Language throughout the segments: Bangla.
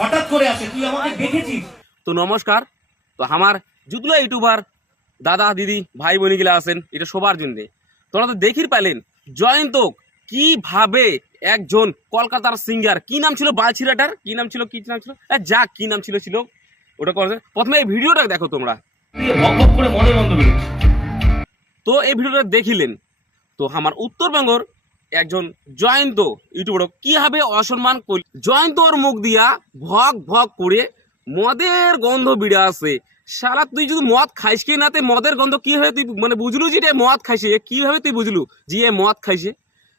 হঠাৎ করে আসে, তুই আমাকে দেখেছিস? তো নমস্কার। তো আমার যতগুলো ইউটিউবার দাদা দিদি ভাই বোনগুলা আছেন, এটা সবার জন্য। তোরা তো দেখির পাইলেন জয়ন্ত কিভাবে একজন কলকাতার সিঙ্গার, কি নাম ছিল বালছিরাটার, কি নাম ছিল যাক কি নাম ছিল ওটা করে। প্রথমে এই ভিডিওটা দেখো তোমরা। তুই ভক ভক করে মনে বন্ধ বেরোচ্ছে। তো এই ভিডিওটা দেখিলেন, তো আমার উত্তরবঙ্গর একজন জয়ন্ত ইউটিউবার কিভাবে অসম্মান করল। জয়ন্তর মুখ দিয়া ভক ভক করে মদের গন্ধ বিড়া আছে। শালা তুই যদি মদ খাইস কি না, মদের গন্ধ কিভাবে তুই মানে বুঝলু যে এটা মদ খাইছে? কিভাবে তুই বুঝলু যে এ মদ খাইছে?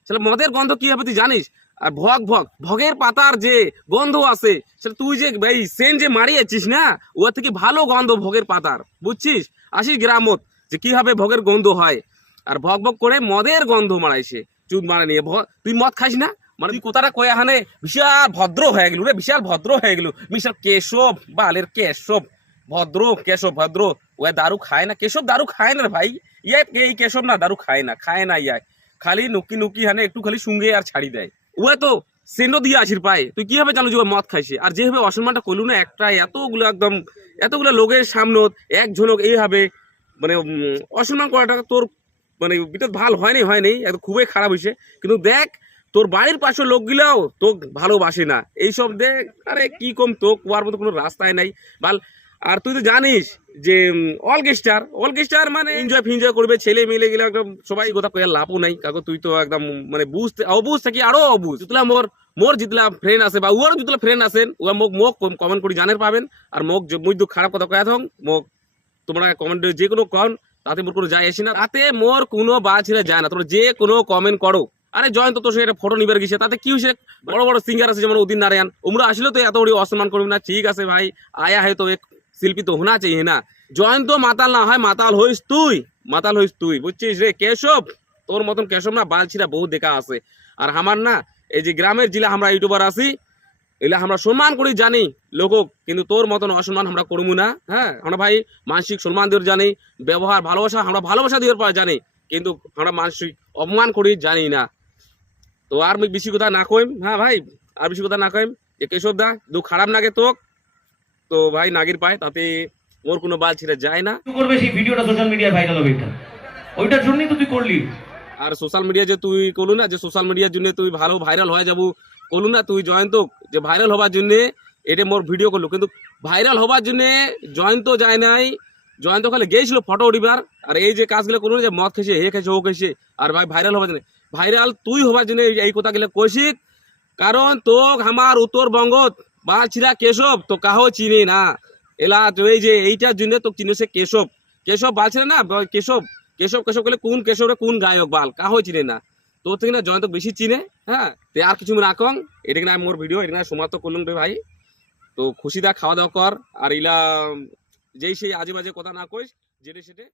শালা মদের গন্ধ কিভাবে তুই জানিস? আর ভক ভক ভগের পাতার যে গন্ধ আছে, সেটা তুই যে ভাই সেন যে মারিয়েছিস না, ওর থেকে ভালো গন্ধ ভগের পাতার, বুঝছিস? আসিস গ্রামত যে কিভাবে ভগের গন্ধ হয়। আর ভক ভক করে মদের গন্ধ মারাইছে চুদ মারা নিয়ে। তুই মদ খাইস না মানে তুই কোথাটা কয়ে হানে বিশাল ভদ্র হয়ে গেল রে, বিশাল ভদ্র হয়ে গেল। মিস্টার কেশব বালের কেশব, ভদ্র কেশব ভদ্র। ও দারু খায় না, কেশব দারু খায় না ভাই। ইয়ে এই কেশব না দারু খায় না ইয়া খালি নুকি নুকি হানে একটু খালি শুঙ্গে আর ছাড়ি দেয়। ও তো সেন্ডো দিয়ে আসির পায়। তুই কিভাবে জানো যে মদ খাইছে? আর যেভাবে অসম্মানটা করলু না, একটা এতগুলো লোকের সামনে এক ঝলক এইভাবে মানে অসম্মান করাটা তোর মানে বিটা ভাল হয়নি একদম খুবই খারাপ হয়েছে। কিন্তু দেখ তোর বাড়ির পাশের লোকগুলাও তোকে ভালোবাসে না, এইসব দেখ। আরে কি কম তো কুয়ার মতো কোনো রাস্তায় নাই বাল। আর তুই তো জানিস যে অলগেস্টার মানে এনজয় ফিনজয় করবে, ছেলে মেলে গেলে একদম সবাই কথা কয়ে লাভও নাই কাকু। তুই তো একদম মানে অবুঝ থাকি আরো অবুঝ। যেতলা মোর যেতলা ফ্রেন্ড আছে বা ওর যেতলা ফ্রেন্ড আছেন, ও মোক কমেন্ট করে জানার পাবেন। আর মোক মুই খারাপ কথা কয়ে থাক মোক তোমরা কমেন্টে যে কোনো কন, তাতে মোর কোনো যায় আসি না, তাতে মোর কোনো বাছিরা যায় না। তোমরা যে কোনো কমেন্ট করো। আরে জয়ন্ত তোর সঙ্গে ফটো নিবার গেছে, তাতে কি হয়েছে? বড় বড় সিঙ্গার আছে যেমন উদিন নারায়ণ, ওমরা আসলে তো এত বড় অসম্মান করবি না। ঠিক আছে ভাই, আয়া হয় তো এক শিল্পী তো হোনা চাই না। জয়ন্ত মাতাল না হয়, মাতাল হইস তুই বুঝছিস রে কেশব? তোর মতন কেশব না বালছিরা বহুত দেখা আছে। আর আমার না এই যে গ্রামের জেলা আমরা ইউটিউবার আছি, এগুলা আমরা সম্মান করি জানি লোক, কিন্তু তোর মতন অসম্মান আমরা করবো না। হ্যাঁ, আমরা ভাই মানসিক সম্মান দিয়ে জানি, ব্যবহার ভালোবাসা আমরা ভালোবাসা দিয়ে জানি, কিন্তু আমরা মানসিক অপমান করি জানি না। তো আর বেশি কথা না কইম। হ্যাঁ ভাই, আর বেশি কথা না কইম। যে কেশব দা দু খারাপ লাগে তোক, তো ভাই নাগির পায়, তাতে মোর কোনো বাল ছিঁড়ে যায় না। তুই করবে সেই ভিডিওটা সোশ্যাল মিডিয়ায় ভাইরাল হবে, এটা ওইটার জন্যই তো তুই করলি। আর সোশ্যাল মিডিয়া যে তুই করলু না, যে সোশ্যাল মিডিয়ার জন্য তুই ভালো ভাইরাল হয়ে যাবো করলু না তুই জয়ন্ত, যে ভাইরাল হবার জন্য এটা মোর ভিডিও করলু। কিন্তু ভাইরাল হবার জন্য জয়ন্ত যায় নাই, জয়ন্ত খালি গেছিল ফটো উঠিবার। আর এই যে কাজগুলো করলু, যে মদ খেয়েছে, হে খেয়েছে, ও খেয়েছে, আর ভাই ভাইরাল হবার জন্য, ভাইরাল তুই হবার জন্য এই কথাগুলো কইছিস। কারণ তোক আমার উত্তরবঙ্গত বা ছিরা কেশব তো কাহো চিনি না। এলা এই যে এইটার জন্য তো চিনেছে কেশব বালছিল না, কেশব করলে কোন কেশব কোন গায়ক বাল কাহো চিনে না। তোর থেকে না জয়ন্ত বেশি চিনে। হ্যাঁ, তে আর কিছু না কম, এটা কিনা মোর ভিডিও এটা সমাপ্ত করলুম রে ভাই। তো খুশি দা খাওয়া দাওয়া কর, আর ইলা যেই সেই আজে বাজে কথা না কইস, যেটা সেটা